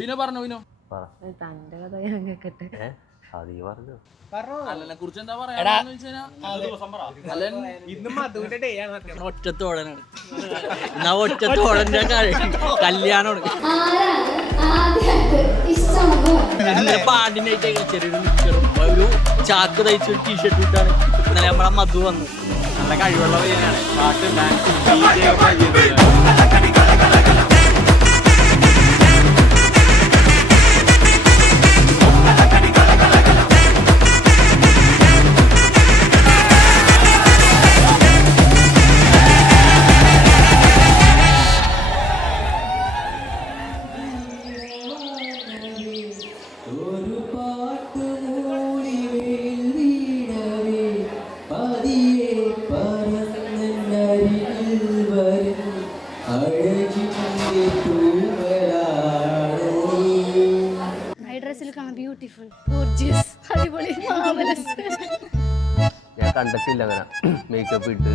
ബിനോ പറഞ്ഞോ ബിനോ തന്റെ കഥ ഞാൻ കേക്കട്ടെ. കുറിച്ച് എന്താ പറയാ? ഒറ്റത്തോടനാണ് ഒറ്റത്തോടന്റെ കല്യാണമാണ്. പാണ്ടിനായിട്ട് ചെറിയൊരു മിക്സറും ഒരു ചാക്ക് തയ്ച്ചൊരു ടീഷർട്ട് ഇട്ടാണ് ഇന്നലെ നമ്മളെ മധു വന്നു. നല്ല കഴിവുള്ള പയ്യനാണ്. പാട്ട് ഡാൻസ് ഞാൻ കണ്ടിട്ടില്ല അങ്ങനെ മേക്കപ്പ് ഇട്ട്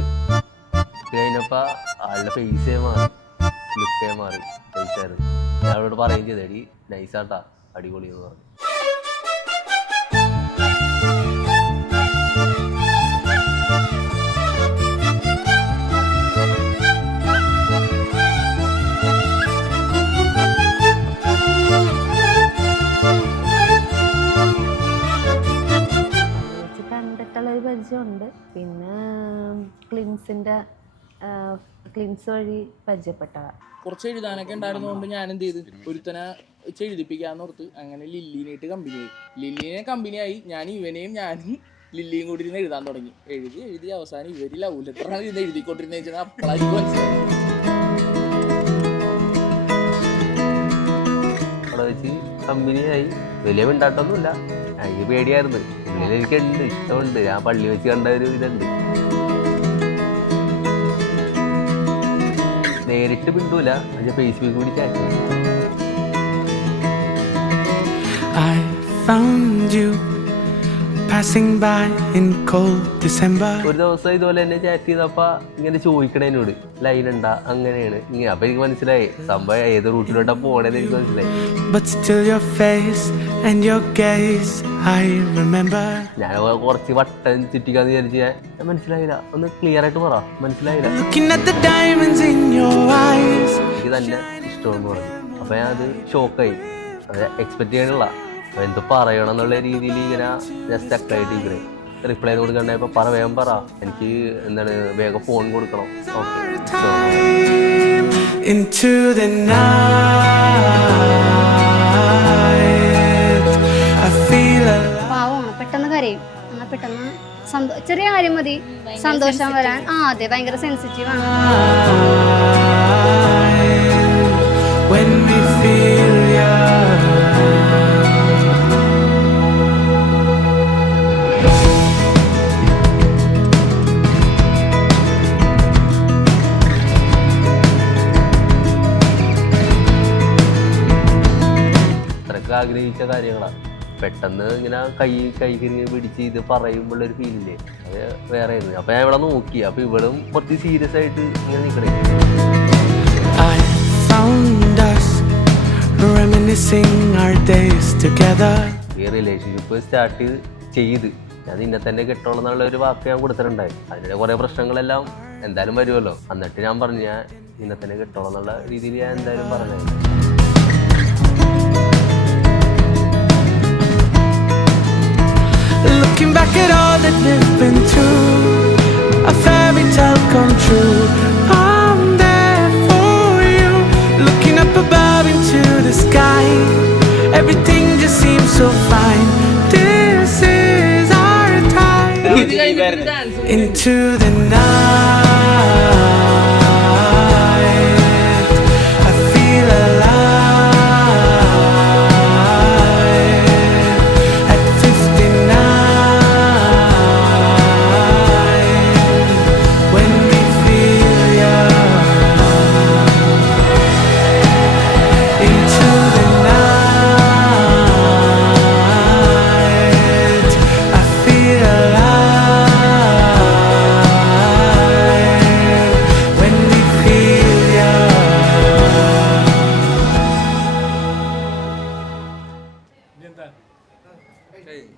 കഴിഞ്ഞപ്പോ ആളുടെ ഫേസേ മാറി, ലുക്കേ മാറി, നൈസായിരുന്നു. ഞാൻ അവരോട് പറയുകയും ചെയ്തേടി നൈസാട്ടാ അടിപൊളി എന്ന് പറഞ്ഞു. കണ്ടിട്ടുള്ളൊരു പരിചയമുണ്ട്. പിന്നെ ക്ലിൻസ് വഴി പരിചയപ്പെട്ടതാണ്. കുറച്ച് എഴുതാനൊക്കെ ഉണ്ടായിരുന്നതുകൊണ്ട് ഞാൻ എന്ത് ചെയ്ത് ഒരുത്തനെ എഴുതിപ്പിക്കാന്ന് ഓർത്ത് അങ്ങനെ ലില്ലിനായിട്ട് കമ്പനിയായി. ലില്ലിനെ കമ്പനിയായി ഞാൻ ഞാനും ലില്ലിയും കൂടി ഇരുന്ന് എഴുതാൻ തുടങ്ങി. എഴുതി അവസാനം ഇവര് ലവ് ലെറ്ററാണ് ഇരുന്ന് എഴുതിക്കൊണ്ടിരുന്ന വെച്ചാൽ അപ്പോഴായിരിക്കും മനസ്സിലായി. അവിടെ വെച്ച് കമ്പനിയായി. വലിയ മിണ്ടാട്ടൊന്നുമില്ല, എനിക്ക് പേടിയായിരുന്നു. ഉള്ളിൽ എനിക്കുണ്ട്, ഇഷ്ടമുണ്ട്. ഞാൻ പള്ളി വെച്ച് കണ്ട ഒരു ഇതുണ്ട്. നേരിട്ട് മിണ്ടൂല, പക്ഷെ ഫേസ്ബുക്ക് കൂടി ചാറ്റ്. ഒരു ദിവസം ഇതുപോലെ തന്നെ ചാറ്റ് ചെയ്തപ്പോ ഇങ്ങനെ ചോദിക്കണ എന്നോട് ലൈൻ ഉണ്ടാ അങ്ങനെയാണ് ഇങ്ങനെ. അപ്പൊ എനിക്ക് മനസ്സിലായി സംഭവം ഏത് റൂട്ടിലോട്ടാ പോണേന്ന് എനിക്ക് മനസ്സിലായി. ഞാൻ കുറച്ച് വട്ടം ചുറ്റിക്കാന്ന് വിചാരിച്ച് ഞാൻ മനസ്സിലായില്ല. ഒന്ന് ക്ലിയർ ആയിട്ട് പറ, മനസ്സിലായില്ല. എനിക്ക് തന്നെ ഇഷ്ടമെന്ന് പറഞ്ഞു. അപ്പൊ ഞാൻ അത് ഷോക്കായി. അത് എക്സ്പെക്ട് ചെയ്യാനുള്ള എന്ത് പറയണം എന്നുള്ള രീതിയിൽ ഇങ്ങനെ ഞാൻ സ്റ്റക്കായിട്ടിരിക്കണേ. റിപ്ലൈ കൊടുക്കണ്ടപ്പോ വേഗം പറ, എനിക്ക് എന്താണ് വേഗം ഫോൺ കൊടുക്കണം. പെട്ടെന്ന് കരയും. പെട്ടെന്ന് ചെറിയ കാര്യം മതി സന്തോഷം വരാൻ. അതെ, ഭയങ്കര സെൻസിറ്റീവ് ആണ്. ആഗ്രഹിച്ച കാര്യങ്ങളാണ്. പെട്ടെന്ന് ഇങ്ങനെ കൈ കിരിഞ്ഞ് പിടിച്ച് ഇത് പറയുമ്പോഴൊരു ഫീലില്ലേ, അത് വേറെ ആയിരുന്നു. അപ്പൊ ഞാൻ ഇവിടെ നോക്കി, അപ്പൊ ഇവളും കുറച്ച് സീരിയസ് ആയിട്ട് ഇങ്ങനെ നിൽക്കണേ. ഈ റിലേഷൻഷിപ്പ് സ്റ്റാർട്ട് ചെയ്ത് ഞാൻ നിന്നെ തന്നെ കെട്ടോളം എന്നുള്ള ഒരു വാക്ക് ഞാൻ കൊടുത്തിട്ടുണ്ടായി. അതിൻ്റെ കുറെ പ്രശ്നങ്ങളെല്ലാം എന്തായാലും വരുമല്ലോ. എന്നിട്ട് ഞാൻ പറഞ്ഞു ഞാൻ നിന്നെ തന്നെ കെട്ടോളം എന്നുള്ള രീതിയിൽ ഞാൻ എന്തായാലും പറഞ്ഞു. Looking back at all that we've been through, a fairy tale come true. I'm there for you, looking up above into the sky. Everything just seems so fine. This is our time. Into the night, I feel alive. At 59, when we feel young. Into the night, I feel alive. കഴിഞ്ഞു